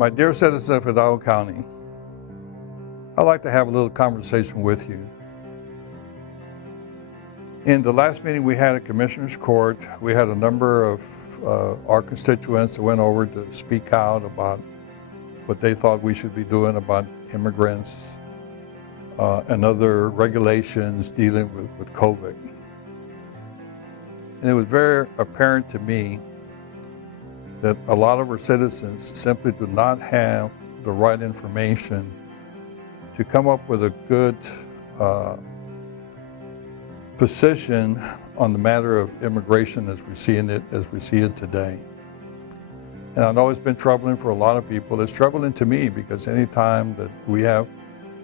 My dear citizens of Hidalgo County, I'd like to have a little conversation with you. In the last meeting we had at Commissioner's Court, we had a number of our constituents that went over to speak out about what they thought we should be doing about immigrants and other regulations dealing with COVID. And it was very apparent to me that a lot of our citizens simply do not have the right information to come up with a good position on the matter of immigration as we see it today. And I know it's been troubling for a lot of people. It's troubling to me because anytime that we have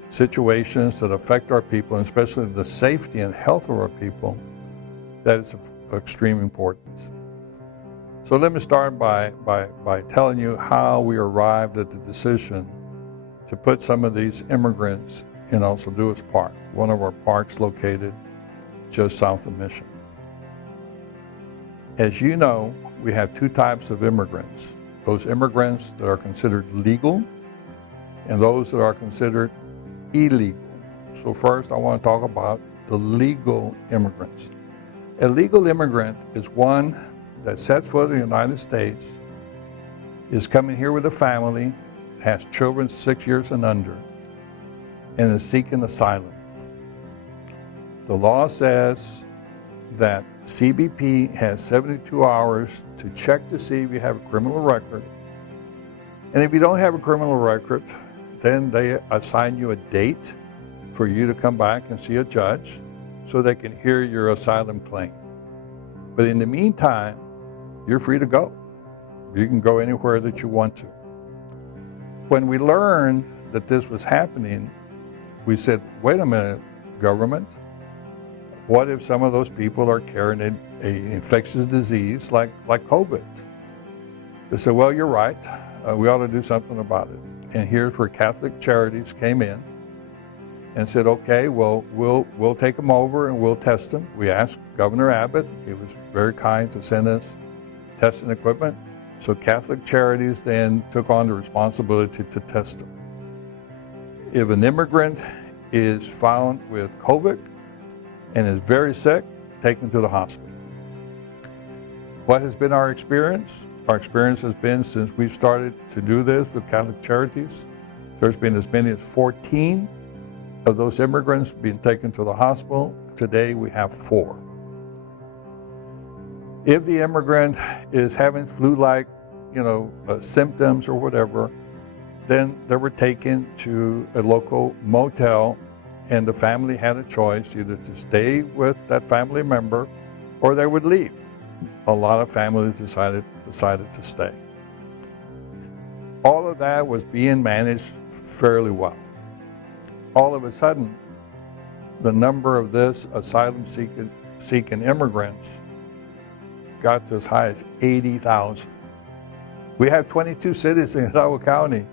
situations that affect our people, and especially the safety and health of our people, that is of extreme importance. So let me start by telling you how we arrived at the decision to put some of these immigrants in Los Luis Park, one of our parks located just south of Mission. As you know, we have two types of immigrants. Those immigrants that are considered legal and those that are considered illegal. So first I want to talk about the legal immigrants. A legal immigrant is one that sets foot in the United States, is coming here with a family, has children 6 years and under, and is seeking asylum. The law says that CBP has 72 hours to check to see if you have a criminal record. And if you don't have a criminal record, then they assign you a date for you to come back and see a judge so they can hear your asylum claim. But in the meantime, you're free to go. You can go anywhere that you want to. When we learned that this was happening, we said, wait a minute, government, what if some of those people are carrying an infectious disease like COVID? They said, well, you're right. We ought to do something about it. And here's where Catholic Charities came in and said, okay, well, we'll take them over and we'll test them. We asked Governor Abbott. He was very kind to send us testing equipment. So Catholic Charities then took on the responsibility to test them. If an immigrant is found with COVID and is very sick, take them to the hospital. What has been our experience? Our experience has been, since we started to do this with Catholic Charities, there's been as many as 14 of those immigrants being taken to the hospital. Today we have 4. If the immigrant is having flu-like, symptoms or whatever, then they were taken to a local motel, and the family had a choice either to stay with that family member or they would leave. A lot of families decided to stay. All of that was being managed fairly well. All of a sudden, the number of this asylum-seeking immigrants got to as high as 80,000. We have 22 cities in Hidalgo County,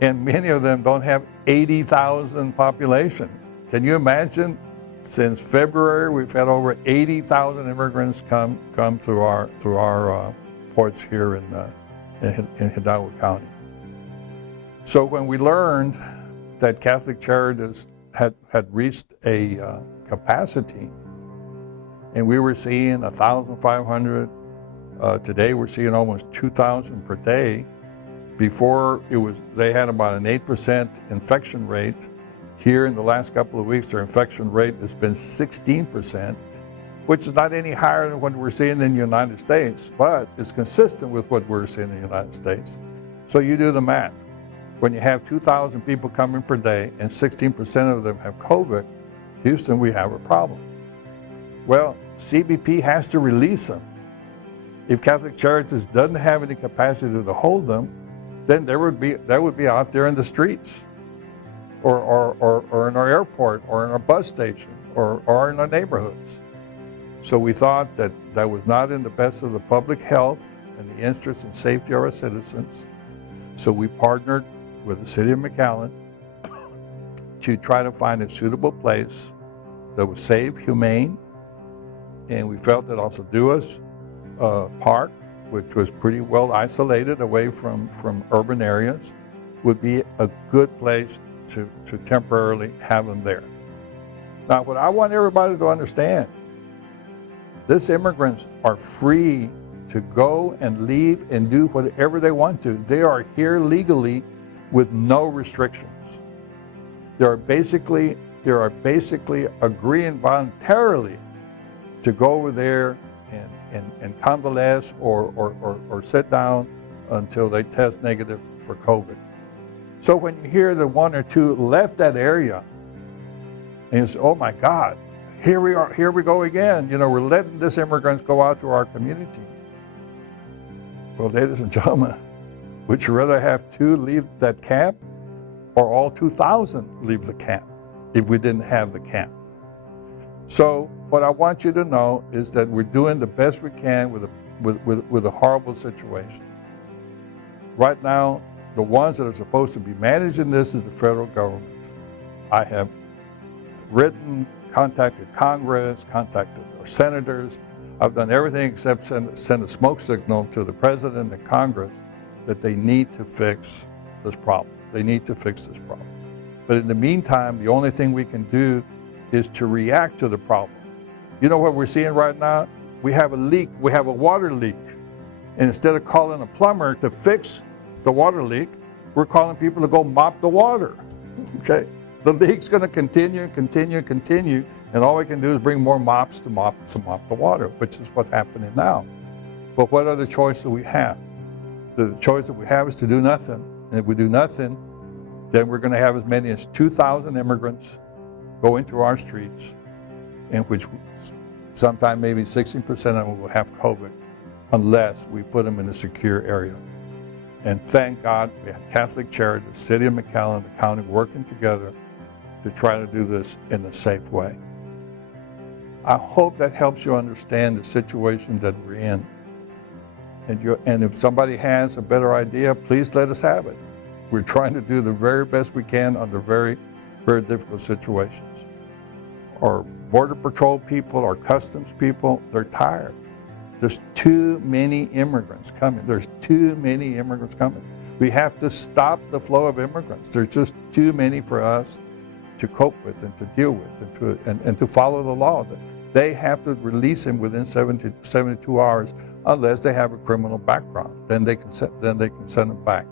and many of them don't have 80,000 population. Can you imagine? Since February, we've had over 80,000 immigrants come through our ports here in Hidalgo County. So when we learned that Catholic Charities had reached a capacity, and we were seeing 1,500. Today we're seeing almost 2,000 per day. Before they had about an 8% infection rate. Here in the last couple of weeks, their infection rate has been 16%, which is not any higher than what we're seeing in the United States, but it's consistent with what we're seeing in the United States. So you do the math. When you have 2,000 people coming per day and 16% of them have COVID, Houston, we have a problem. Well, CBP has to release them. If Catholic Charities doesn't have any capacity to hold them, then they would be out there in the streets, or in our airport, or in our bus station, or in our neighborhoods. So we thought that was not in the best of the public health and the interest and safety of our citizens. So we partnered with the city of McAllen to try to find a suitable place that was safe, humane, and we felt that Los Luis Park which was pretty well isolated away from urban areas, would be a good place to temporarily have them there. Now, what I want everybody to understand, these immigrants are free to go and leave and do whatever they want to. They are here legally with no restrictions. They are basically agreeing voluntarily to go over there and convalesce or sit down until they test negative for COVID. So when you hear that one or two left that area, and you say, oh my God, here we go again. We're letting these immigrants go out to our community. Well, ladies and gentlemen, would you rather have 2 leave that camp or all 2,000 leave the camp if we didn't have the camp? So what I want you to know is that we're doing the best we can with a horrible situation. Right now, the ones that are supposed to be managing this is the federal government. I have contacted Congress, contacted our senators. I've done everything except send a smoke signal to the president and Congress that they need to fix this problem. They need to fix this problem. But in the meantime, the only thing we can do is to react to the problem. You know what we're seeing right now? We have a leak. We have a water leak. And instead of calling a plumber to fix the water leak, we're calling people to go mop the water. Okay? The leak's going to continue, and all we can do is bring more mops to mop the water, which is what's happening now. But what other choice do we have? The choice that we have is to do nothing. And if we do nothing, then we're going to have as many as 2,000 immigrants go into our streets, in which sometime maybe 60% of them will have COVID, unless we put them in a secure area. And thank God we have Catholic Charity, the City of McAllen, the county working together to try to do this in a safe way. I hope that helps you understand the situation that we're in. And if somebody has a better idea, please let us have it. We're trying to do the very best we can under very, very difficult situations. Our Border Patrol people, our Customs people, they're tired. There's too many immigrants coming. There's too many immigrants coming. We have to stop the flow of immigrants. There's just too many for us to cope with and to deal with and to follow the law. They have to release them within 72 hours unless they have a criminal background. Then they can send them back.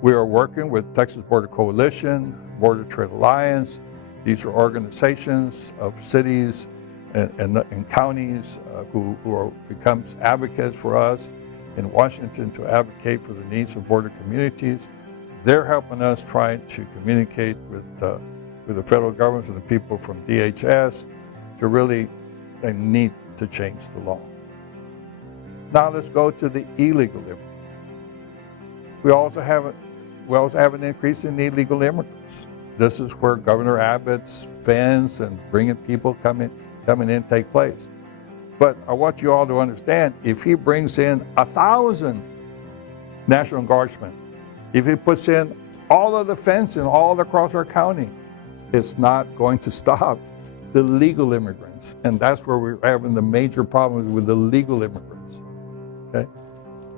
We are working with Texas Border Coalition, Border Trade Alliance. These are organizations of cities and counties who becomes advocates for us in Washington to advocate for the needs of border communities. They're helping us try to communicate with the federal government and the people from DHS to really, they need to change the law. Now let's go to the illegal immigrants. We also have an increase in the illegal immigrants. This is where Governor Abbott's fence and bringing people coming in take place. But I want you all to understand, if he brings in 1,000 National Guardsmen, if he puts in all of the fencing all across our county, it's not going to stop the legal immigrants. And that's where we're having the major problems with the legal immigrants. Okay?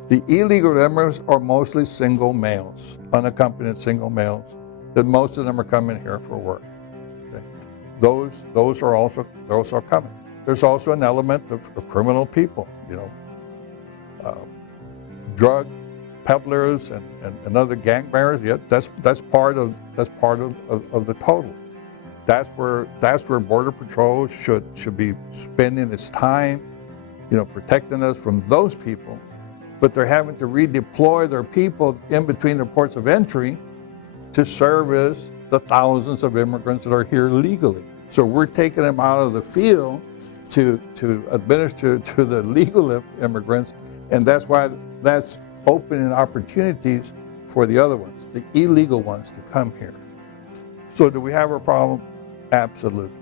The illegal immigrants are mostly single males, unaccompanied single males, that most of them are coming here for work. Okay? Those are also coming. There's also an element of criminal people, drug peddlers and other gang members. Yeah, that's part of the total. That's where Border Patrol should be spending its time, protecting us from those people. But they're having to redeploy their people in between the ports of entry to service the thousands of immigrants that are here legally. So we're taking them out of the field to administer to the legal immigrants, and that's why that's opening opportunities for the other ones, the illegal ones, to come here. So do we have a problem? Absolutely.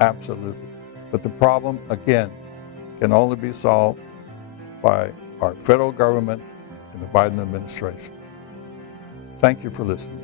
Absolutely. But the problem, again, can only be solved by our federal government and the Biden administration. Thank you for listening.